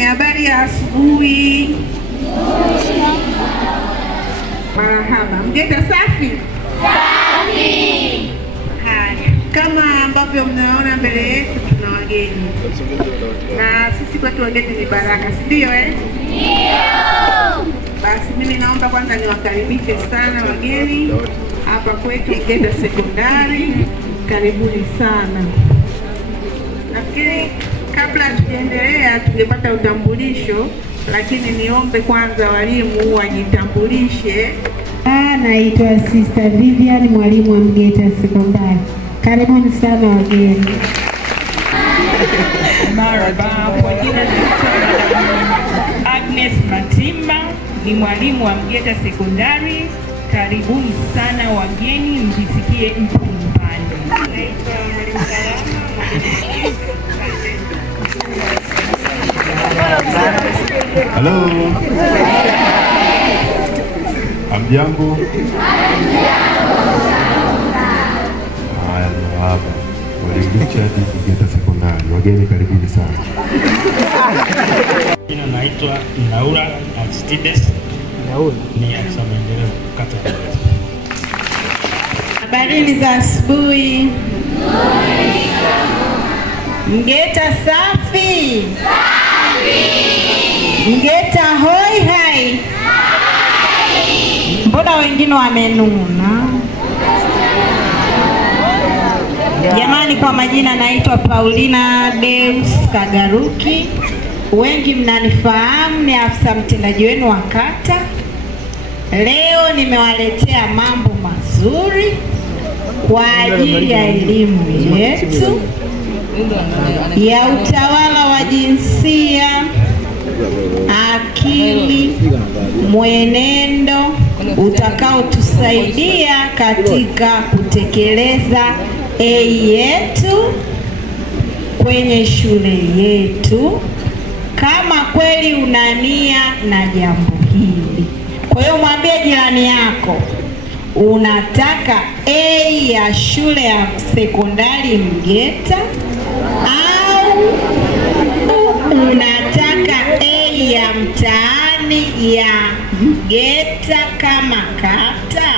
Jamani, habari ya asubuhi. Marahaba. Mgeta safi? Safi. Haya, kama ambavyo mnaona mbele yetu tuna wageni. Na sisi kwetu wageni ni baraka, si ndio eh? Ndio. Basi mimi naomba kwanza niwakaribishe sana wageni hapa kwetu Mgeta Sekondari. Karibuni sana. Nafikiri kabla tuendelea tungepata utambulisho, lakini niombe kwanza walimu wajitambulishe. Naitwa Sister Vivian, mwalimu wa Mgeta Sekondari. Karibuni sana wageni. Marhaba, kwa jina naitwa Agnes Matimba, ni mwalimu wa Mgeta Sekondari. Karibuni sana wageni, mjisikie mpo nyumbani. Naitwa Mwalimu Salama. Hello. Hamjambo? Haya, hapa. Mwalimu Richard, Mgeta Sekondari. Wageni karibuni sana. Jina naitwa Naura Aristides. Ni afisa maendeleo kata ya Mgeta. Habarini za asubuhi. Mgeta safi? Safi. Mgeta hoi hai? Mbona wengine wamenuna? Jamani, kwa majina naitwa Paulina Deus Kagaruki. Wengi mnanifahamu, ni afisa mtendaji wenu wa kata. Leo nimewaletea mambo mazuri kwa ajili ya elimu yetu ya utawala wa jinsia, akili, mwenendo utakaotusaidia katika kutekeleza A yetu kwenye shule yetu, kama kweli una nia na jambo hili. Kwa hiyo mwambie jirani yako, unataka A ya shule ya sekondari Mgeta au unataka A ya mtaani ya Mgeta kama kata?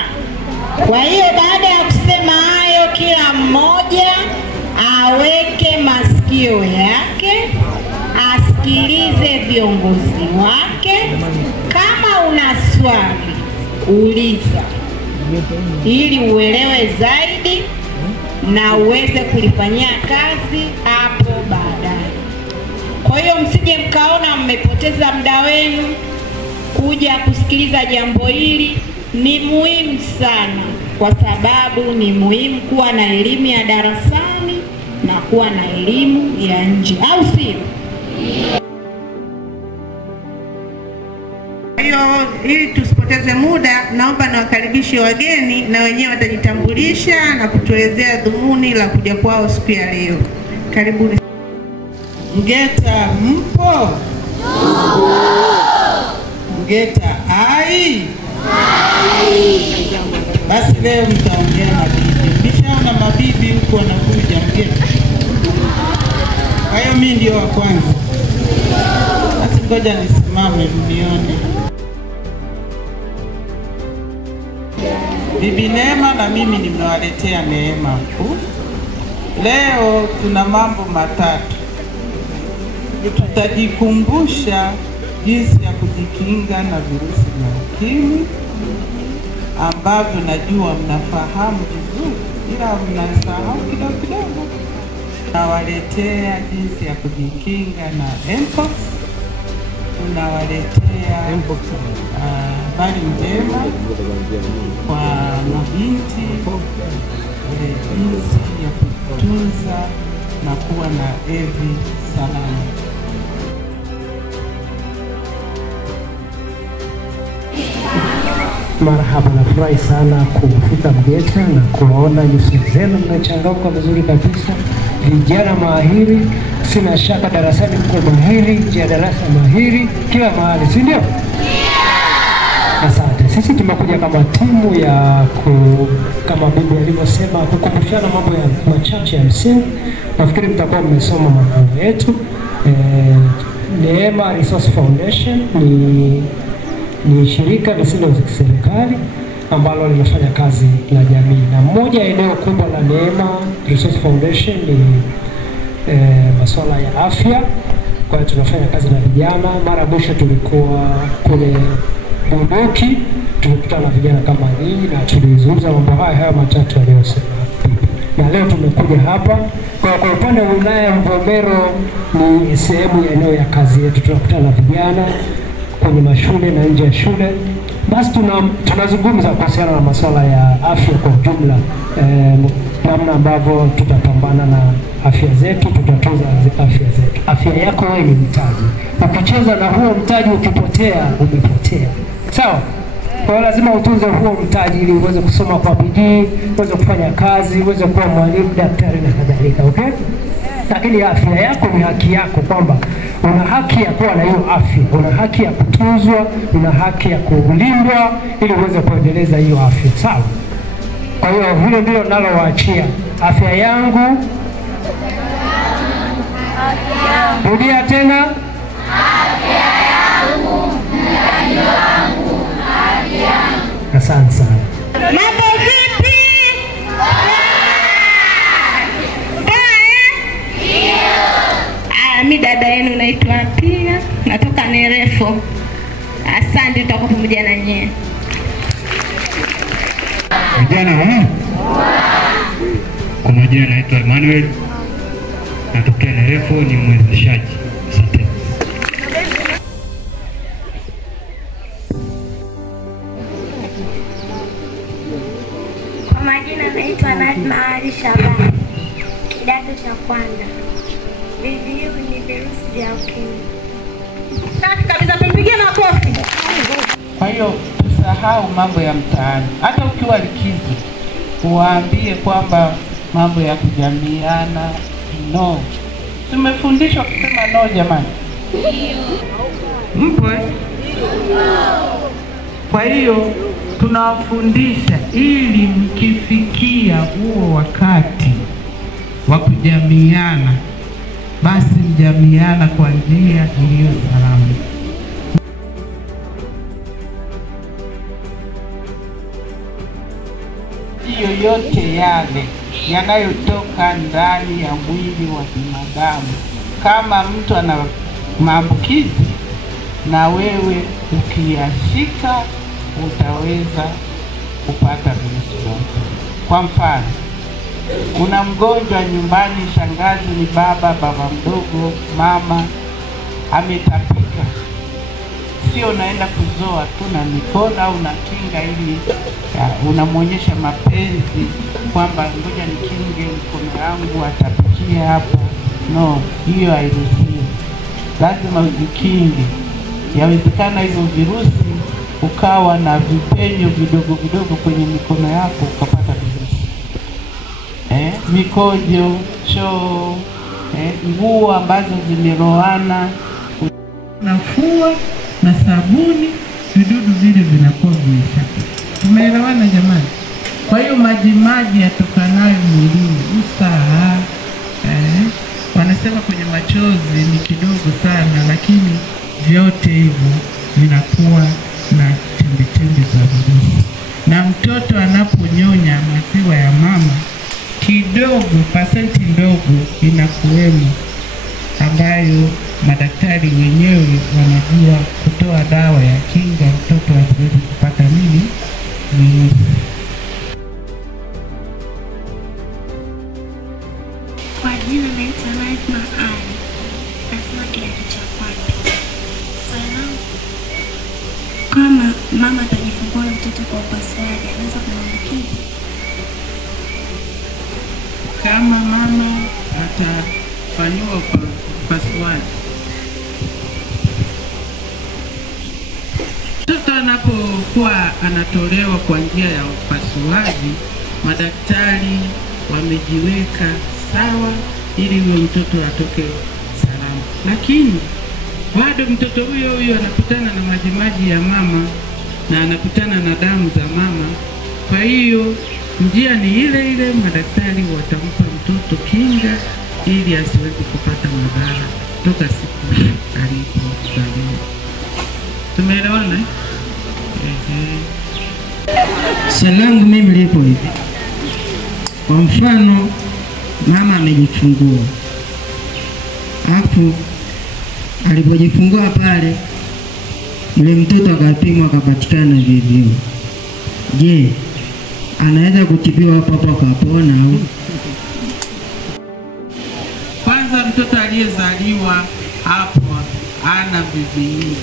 Kwa hiyo baada ya kusema hayo, kila mmoja aweke masikio yake, asikilize viongozi wake. Kama una swali uliza, ili uelewe zaidi na uweze kulifanyia kazi hapo baadaye. Kwa hiyo msije mkaona mmepoteza muda wenu kuja kusikiliza jambo hili. Ni muhimu sana, kwa sababu ni muhimu kuwa na elimu ya darasani na kuwa na elimu ya nje, au sio? Hiyo ili tusipoteze muda, naomba niwakaribishe wageni na wenyewe watajitambulisha na kutuelezea dhumuni la kuja kwao siku ya leo. Karibuni. Mgeta mpo? Mgeta hai? Basi leo mtaongea mabibi. Nishaona mabibi huko wanakuja Mgeta. Kwa hiyo mimi ndio wa kwanza. Basi ngoja nisimame mnione. Bibi Neema na mimi nimewaletea neema kuu. Leo tuna mambo matatu. Tutajikumbusha jinsi ya kujikinga na virusi vya ukimwi ambavyo najua mnafahamu vizuri, ila mnasahau kidogo kidogo. Tunawaletea jinsi ya kujikinga na Mpox. Tunawaletea habari njema kwa mabinti, jinsi ya kutunza na kuwa na hedhi salama. Marhaba, nafurahi sana kufika Mgeta na kuwaona nyuso zenu mmechangamka vizuri kabisa. Vijana mahiri, sina shaka darasani mko mahiri, nje ya darasa mahiri, kila mahali, si ndio? Asante. Sisi tumekuja kama timu ya kama bibi alivyosema, kukumbushana mambo ya machache ya msingi. Nafikiri mtakuwa mmesoma mambo yetu. Neema Resource Foundation ni shirika lisilo la kiserikali ambalo linafanya kazi na jamii, na moja eneo kubwa la Neema Resource Foundation ni masuala ya afya. Kwa hiyo tunafanya kazi na vijana. Mara mwisho tulikuwa kule Bunduki, tulikutana na vijana kama nyinyi na tulizungumza mambo haya matatu aliyosema. Na leo tumekuja hapa kwa upande wa wilaya ya Mvomero, ni sehemu ya eneo ya kazi yetu. Tunakutana na vijana kwenye mashule na nje ya shule. Basi tunazungumza kuhusiana na masuala ya afya kwa ujumla, namna ambavyo tutapambana na afya zetu, tutatunza afya zetu. Afya yako wewe ni mtaji. Ukicheza na huo mtaji, ukipotea, umepotea. Sawa? Kwa hiyo lazima utunze huo mtaji ili uweze kusoma kwa bidii, uweze kufanya kazi, uweze kuwa mwalimu, daktari na kadhalika. Okay? Lakini afya yako ni haki yako, kwamba una haki ya kuwa na hiyo afya, una haki ya kutunzwa, una haki ya kulindwa ili uweze kuendeleza hiyo afya. Sawa? Kwa hiyo hilo ndilo nalowaachia. Afya yangu. Rudia tena. Afya yangu, mtaji wangu, afya yangu. Asante sana. Mambo vipi? Mimi dada yenu naitwa Pia, natoka Nerefo. Asante, tutakuwa pamoja na nyie. Vijana kwa majina naitwa Emmanuel, natokea Nerefo, ni mwezeshaji. Asante. Kwa majina naitwa Nadma Ali Shabani, kidato cha kwanza. VVU ni virusi vya ukimwi. Safi kabisa, tumpigie makofi. Kwa hiyo tusahau mambo ya mtaani. Hata ukiwa likizo, uwaambie kwamba mambo ya kujamiana no. Tumefundishwa kusema no jamani. Mpo? Kwa hiyo tunawafundisha ili mkifikia huo wakati wa kujamiana, basi mjamiana kwa njia iliyo salama. Yoyote yale yanayotoka ndani ya mwili wa binadamu, kama mtu ana maambukizi, na wewe ukiyashika utaweza kupata virusi vyote. Kwa mfano, una mgonjwa nyumbani, shangazi ni baba mdogo, mama ametapika, sio unaenda kuzoa tu na mikono au unakinga ili unamwonyesha mapenzi kwamba ngoja nikinge mkono yangu atapikia hapa. No, hiyo hairuhusiwi. Lazima ujikinge. Yawezekana hivyo virusi ukawa na vipenyo vidogo vidogo kwenye mikono yako ukapata virusi. Mikojo, choo, nguo ambazo zimeroana, nafua na sabuni, vidudu vile vinakuwa vimeisha. Tumeelewana jamani? Kwa hiyo maji yatokanayo mwilini, usaha, wanasema kwenye machozi ni kidogo sana, lakini vyote hivyo vinakuwa na chembe za virusi. Na mtoto anaponyonya maziwa ya mama, kidogo, pasenti ndogo inakuwemo, ambayo madaktari wenyewe wanajua kutoa dawa ya kinga mtoto asiweze kupata nini? Virusi. Kwa jina naitwa Nadma Ali, nasoma kidato cha kwanza. Salamu. Kama mama atajifungua mtoto kwa upasuaji, anaweza kumwambukiza? Kama mama atafanyiwa upasuaji, mtoto anapokuwa anatolewa kwa njia ya upasuaji, madaktari wamejiweka sawa ili huyo mtoto atoke salama. Lakini bado mtoto huyo anakutana na majimaji ya mama na anakutana na damu za mama. Kwa hiyo njia ni ile ile, madaktari watampa mtoto kinga ili asiweze kupata madhara toka siku alipozaliwa. Tumeelewana? Swali langu mimi lipo hivi. Kwa mfano mama amejifungua, alafu alipojifungua pale yule mtoto akapimwa akapatikana VVU. Je, anaweza kutibiwa hapo hapo akapona au? Kwanza mtoto aliyezaliwa hapo ana VVU.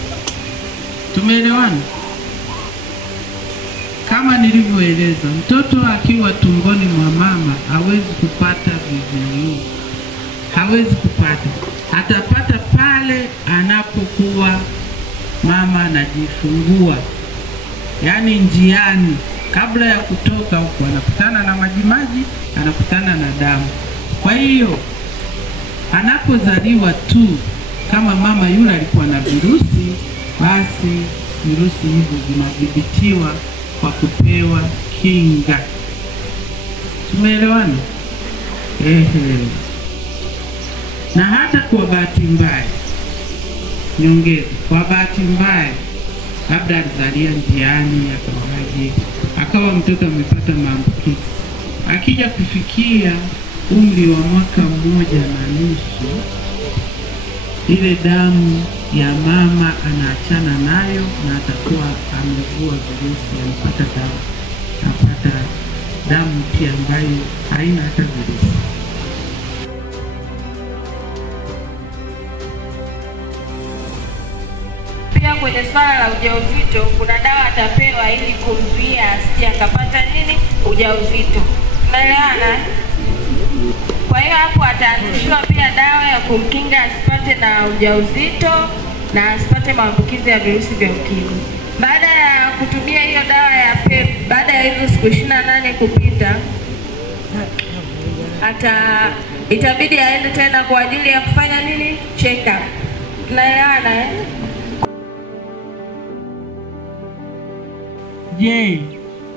Tumeelewana? Kama nilivyoeleza, mtoto akiwa tumboni mwa mama hawezi kupata VVU. Hawezi kupata. Atapata pale anapokuwa mama anajifungua. Yaani njiani kabla ya kutoka huko anakutana na majimaji, anakutana na damu. Kwa hiyo anapozaliwa tu kama mama yule alikuwa na virusi, basi virusi hivyo vinadhibitiwa kwa kupewa kinga. Tumeelewana? Na hata kwa bahati mbaya, nyongeza, kwa bahati mbaya labda alizalia njiani akawa mtoto amepata maambukizi, akija kufikia umri wa mwaka 1.5, ile damu ya mama anaachana nayo na atakuwa amevua virusi, anapata damu pia ambayo haina hata virusi. Pia kwenye swala la ujauzito kuna dawa atapewa ili kumzuia asije akapata ujauzito. Unaelewana? Kwa hiyo hapo ataanzishwa pia dawa ya kumkinga asipate na ujauzito na asipate maambukizi ya virusi vya ukimwi. Baada ya kutumia hiyo dawa ya PEP, baada ya hizo siku 28 kupita, itabidi aende tena kwa ajili ya kufanya check up. Unaelewana? Je,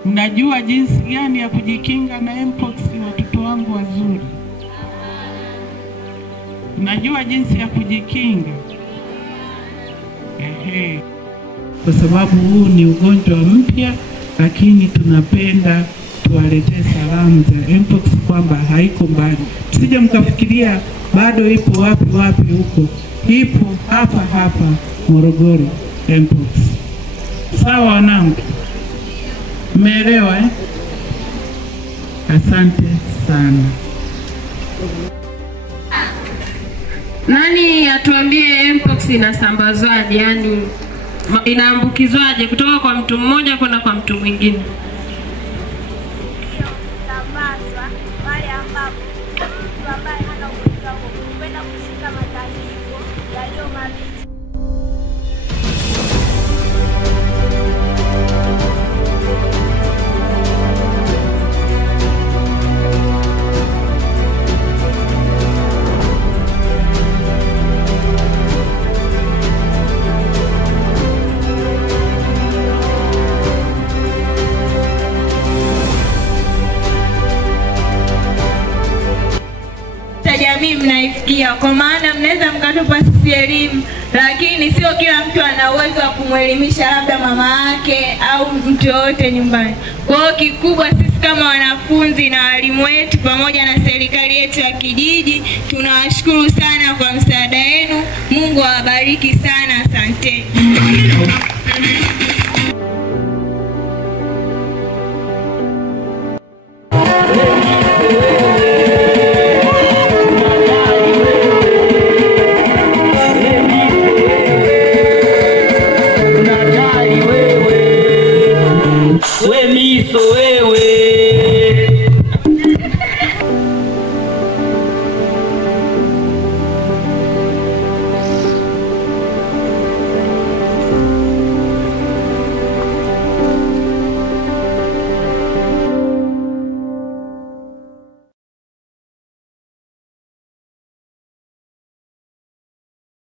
mnajua jinsi gani ya kujikinga na mpox watoto wangu wazuri? Mnajua jinsi ya kujikinga? Kwa sababu huu ni ugonjwa mpya, lakini tunapenda tuwaletee salamu za mpox kwamba haiko mbali. Msije mkafikiria bado ipo wapi huko. Ipo hapa Morogoro mpox. Sawa wanangu? Umeelewa? Asante sana. Nani atuambie mpox inasambazwaje, yani inaambukizwaje kutoka kwa mtu mmoja kwenda kwa mtu mwingine? Inasambazwa pale ambapo mtu ambaye hana ugonjwa huo kwenda kushika matatizo yaliyo mabichi. Jamii mnaifikia, kwa maana mnaweza mkatupa sisi elimu, lakini sio kila mtu ana uwezo wa kumwelimisha labda mama yake au mtu yote nyumbani. Kwa hiyo kikubwa sisi kama wanafunzi na walimu wetu pamoja na serikali yetu ya kijiji tunawashukuru sana kwa msaada wenu. Mungu awabariki sana, asante.